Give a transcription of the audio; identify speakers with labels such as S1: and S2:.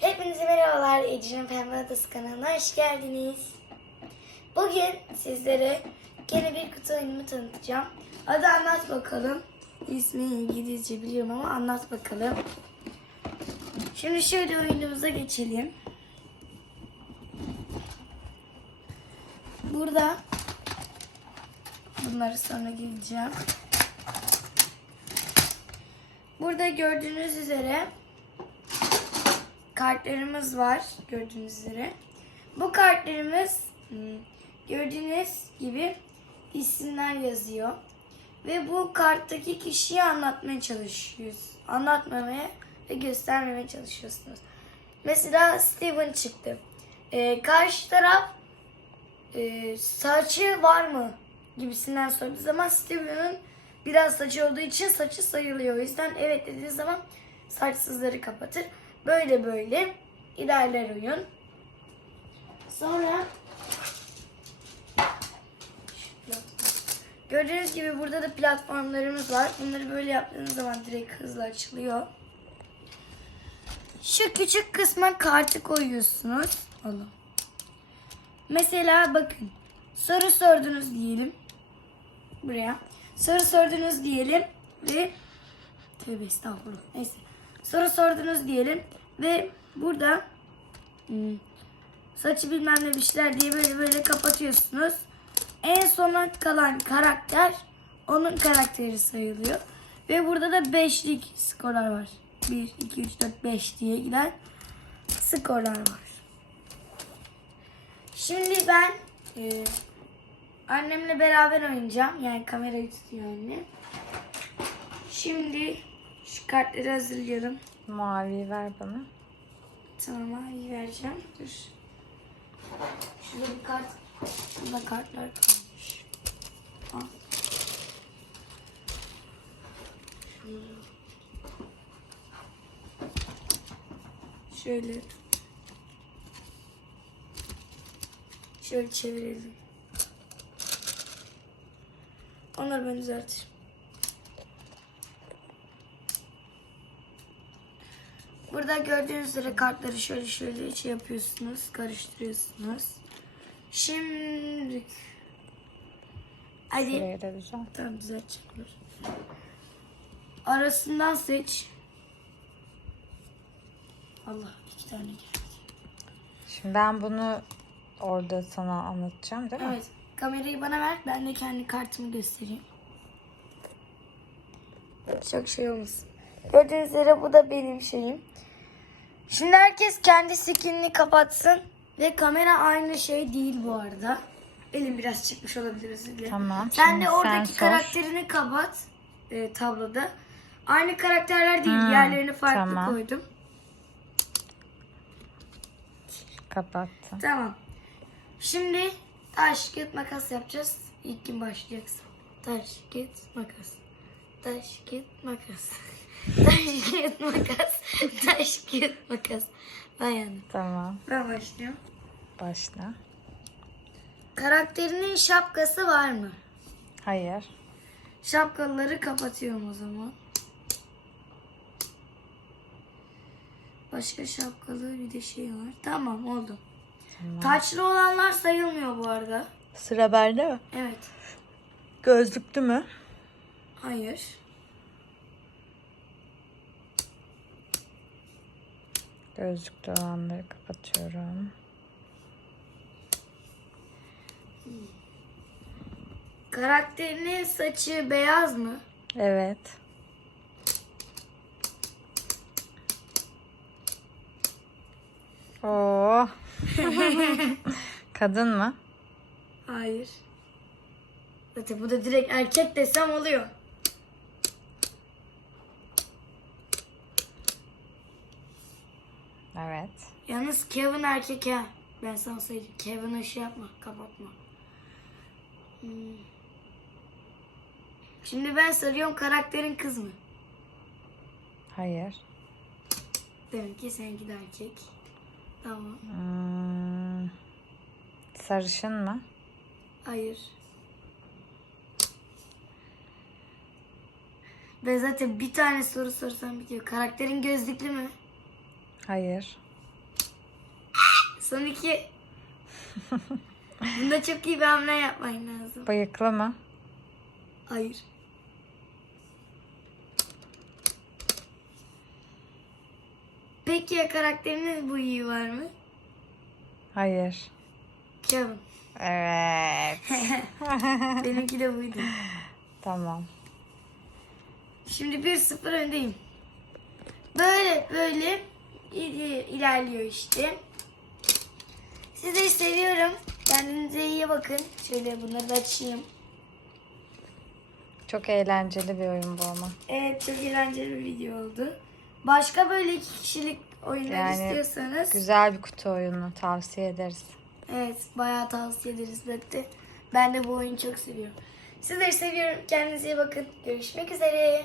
S1: Hepinize merhabalar. Ece'nin Pembe Adası kanalına hoş geldiniz. Bugün sizlere yeni bir kutu oyunumu tanıtacağım. Adı anlat bakalım. İsmi İngilizce biliyorum ama anlat bakalım. Şimdi şöyle oyunumuza geçelim. Burada bunları sonra geleceğim. Burada gördüğünüz üzere kartlarımız var gördüğünüz üzere. Bu kartlarımız hmm, gördüğünüz gibi isimler yazıyor. Ve bu karttaki kişiyi anlatmaya çalışıyoruz. Anlatmamaya ve göstermemeye çalışıyorsunuz. Mesela Steven çıktı. Ee, karşı taraf e, saçı var mı gibisinden sorduğu zaman Steven'ın biraz saçı olduğu için saçı sayılıyor. O yüzden evet dediği zaman saçsızları kapatır. Böyle böyle ilerler oyun. Sonra gördüğünüz gibi burada da platformlarımız var. Bunları böyle yaptığınız zaman direkt hızlı açılıyor. Şu küçük kısma kartı koyuyorsunuz. Alın. Mesela bakın. Soru sordunuz diyelim. Buraya. Soru sordunuz diyelim ve tövbe estağfurullah. Neyse. Soru sordunuz diyelim ve burada hmm, saçı bilmem ne bir şeyler diye böyle böyle kapatıyorsunuz. En sona kalan karakter onun karakteri sayılıyor. Ve burada da beşlik skorlar var. 1, 2, 3, 4, 5 diye giden skorlar var. Şimdi ben e, annemle beraber oynayacağım. Yani kamerayı tutuyor anne. Şimdi şu kartları hazırlayalım.
S2: Mavi ver bana.
S1: Tamam iyi vereceğim. Dur. Şurada bir kart. Şurada kartlar kalmış. Şöyle. Şöyle çevirelim. Onları ben düzelteyim. Burada gördüğünüz üzere kartları şöyle şöyle şey yapıyorsunuz, karıştırıyorsunuz. Şimdi hadi
S2: Şurayı da güzel.
S1: tamam düzelteceğim. Arasından seç. Allah iki tane geldi.
S2: Şimdi ben bunu orada sana anlatacağım değil mi?
S1: Evet. Kamerayı bana ver. Ben de kendi kartımı göstereyim. Çok şey olmasın. Gördüğünüz üzere bu da benim şeyim. Şimdi herkes kendi skinini kapatsın. Ve kamera aynı şey değil bu arada. Elim biraz çıkmış olabilir özür.
S2: Tamam,
S1: Sen
S2: şimdi
S1: de oradaki
S2: sor.
S1: karakterini kapat e, tabloda. Aynı karakterler değil.
S2: Hmm,
S1: Yerlerini farklı
S2: tamam.
S1: koydum.
S2: Kapattım.
S1: Tamam. Şimdi taş, kağıt, makas yapacağız. İlk kim başlayacaksın? Taş, kağıt, makas. Taş, kağıt, makas. Taş, kağıt, makas. Taş, kağıt, makas. Ben.
S2: Tamam.
S1: Ben başlıyorum.
S2: Başla.
S1: Karakterinin şapkası var mı?
S2: Hayır.
S1: Şapkaları kapatıyorum o zaman. Başka şapkalı bir de şey var. Tamam oldu.
S2: Tamam.
S1: Taçlı olanlar sayılmıyor bu arada.
S2: Sıra bende mi?
S1: Evet.
S2: Gözlüklü mü?
S1: Hayır.
S2: Gözlüklü olanları kapatıyorum.
S1: Karakterinin saçı beyaz mı?
S2: Evet. Oo. Kadın mı?
S1: Hayır. Zaten bu da direkt erkek desem oluyor.
S2: Evet.
S1: Yalnız Kevin erkek ha. Ben sana söyleyeyim. Kevin'e şey yapma, kapatma. Hmm. Şimdi ben soruyorum karakterin kız mı?
S2: Hayır.
S1: Demek ki seninki de erkek. Tamam.
S2: Hmm. Sarışın mı?
S1: Hayır. Ben zaten bir tane soru sorsam bitiyor. Karakterin gözlüklü mü?
S2: Hayır.
S1: Son iki. Bunda çok iyi bir hamle yapman lazım.
S2: Bıyıklı mı?
S1: Hayır. Peki ya karakteriniz bu iyi var mı?
S2: Hayır.
S1: Kevin.
S2: Evet.
S1: Benimki de buydu.
S2: tamam.
S1: Şimdi 1-0 öndeyim. Böyle böyle ilerliyor işte. Sizi seviyorum. Kendinize iyi bakın. Şöyle bunları da açayım.
S2: Çok eğlenceli bir oyun bu ama.
S1: Evet çok eğlenceli bir video oldu. Başka böyle iki kişilik oyunlar
S2: Yani
S1: istiyorsanız
S2: Güzel bir kutu oyunu tavsiye ederiz.
S1: evet bayağı tavsiye ederiz belki. Ben de bu oyunu çok seviyorum. Sizleri seviyorum. Kendinize iyi bakın. Görüşmek üzere.